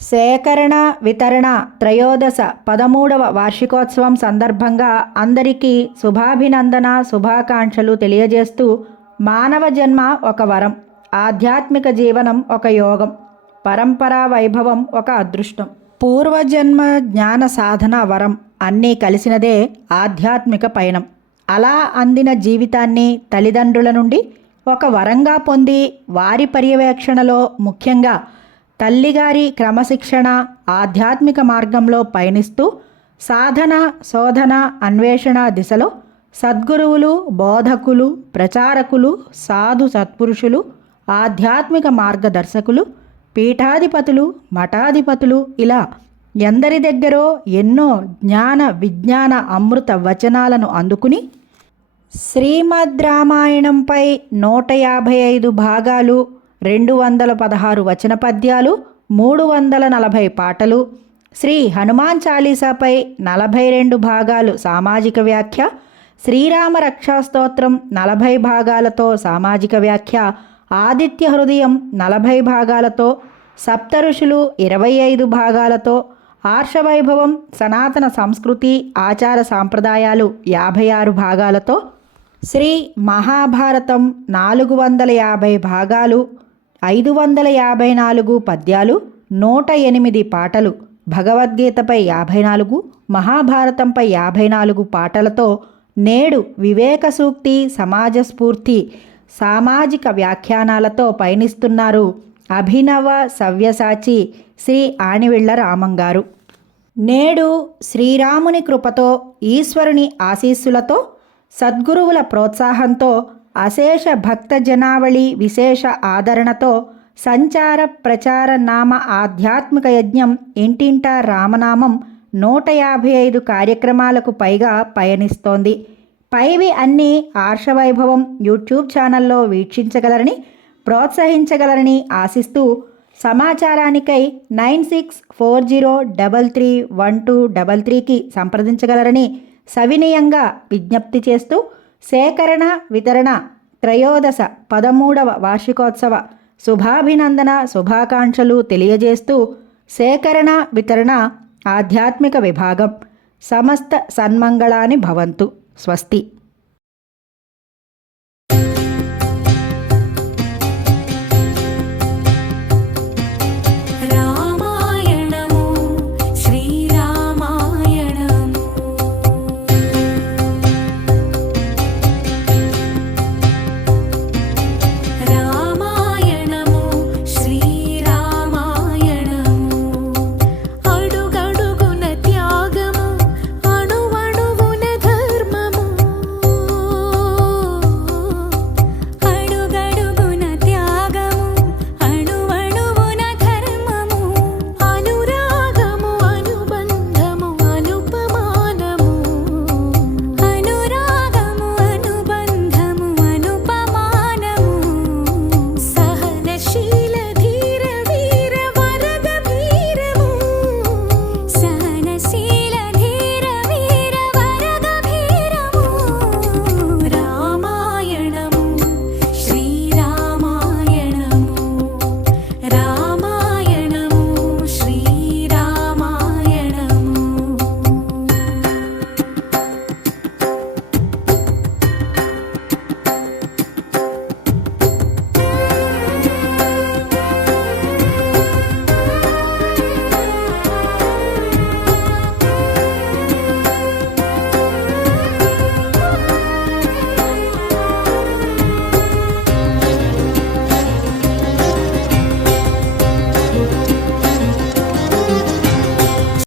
సేకరణ వితరణ త్రయోదశ 13వ వార్షికోత్సవం సందర్భంగా అందరికీ శుభాభినందన శుభాకాంక్షలు తెలియజేస్తూ, మానవ జన్మ ఒక వరం, ఆధ్యాత్మిక జీవనం ఒక యోగం, పరంపరా వైభవం ఒక అదృష్టం, పూర్వజన్మ జ్ఞాన సాధన వరం అన్నీ కలిసినదే ఆధ్యాత్మిక పయనం. అలా అందిన జీవితాన్ని తల్లిదండ్రుల నుండి ఒక వరంగా పొంది వారి పర్యవేక్షణలో, ముఖ్యంగా తల్లిగారి క్రమశిక్షణ ఆధ్యాత్మిక మార్గంలో పయనిస్తూ సాధన శోధన అన్వేషణ దిశలో సద్గురువులు, బోధకులు, ప్రచారకులు, సాధు సత్పురుషులు, ఆధ్యాత్మిక మార్గదర్శకులు, పీఠాధిపతులు, మఠాధిపతులు ఇలా ఎందరి దగ్గరో ఎన్నో జ్ఞాన విజ్ఞాన అమృత వచనాలను అందుకుని శ్రీమద్ రామాయణంపై 155 భాగాలు, 216 వచన పద్యాలు, 340 పాటలు, శ్రీ హనుమాన్ చాలీసాపై 42 భాగాలు సామాజిక వ్యాఖ్య, శ్రీరామ రక్షాస్తోత్రం 40 భాగాలతో సామాజిక వ్యాఖ్య, ఆదిత్య హృదయం 40 భాగాలతో, సప్తఋషులు 25 భాగాలతో, ఆర్షవైభవం సనాతన సంస్కృతి ఆచార సాంప్రదాయాలు 56 భాగాలతో, శ్రీ మహాభారతం 450 భాగాలు, 554 పద్యాలు, 108 పాటలు, భగవద్గీతపై 54, మహాభారతంపై 54 పాటలతో నేడు వివేక సూక్తి, సమాజ స్ఫూర్తి, సామాజిక వ్యాఖ్యానాలతో పయనిస్తున్నారు అభినవ సవ్యసాచి శ్రీ ఆణివిళ్ల రామంగారు. నేడు శ్రీరాముని కృపతో, ఈశ్వరుని ఆశీస్సులతో, సద్గురువుల ప్రోత్సాహంతో, అశేష భక్త జనావళి విశేష ఆదరణతో సంచార ప్రచార నామ ఆధ్యాత్మిక యజ్ఞం ఇంటింటా రామనామం 155 కార్యక్రమాలకు పైగా పయనిస్తోంది. పైవి అన్నీ ఆర్షవైభవం యూట్యూబ్ ఛానల్లో వీక్షించగలరని, ప్రోత్సహించగలరని ఆశిస్తూ సమాచారానికై 9640331233కి సంప్రదించగలరని సవినయంగా విజ్ఞప్తి చేస్తూ, సేకరణ వితరణ త్రయోదశ 13వ వార్షికోత్సవ శుభాభినందన శుభాకాంక్షలు తెలియజేస్తూ, సేకరణ వితరణ ఆధ్యాత్మిక విభాగం. సమస్త సన్మంగళాని భవంతు. స్వస్తి.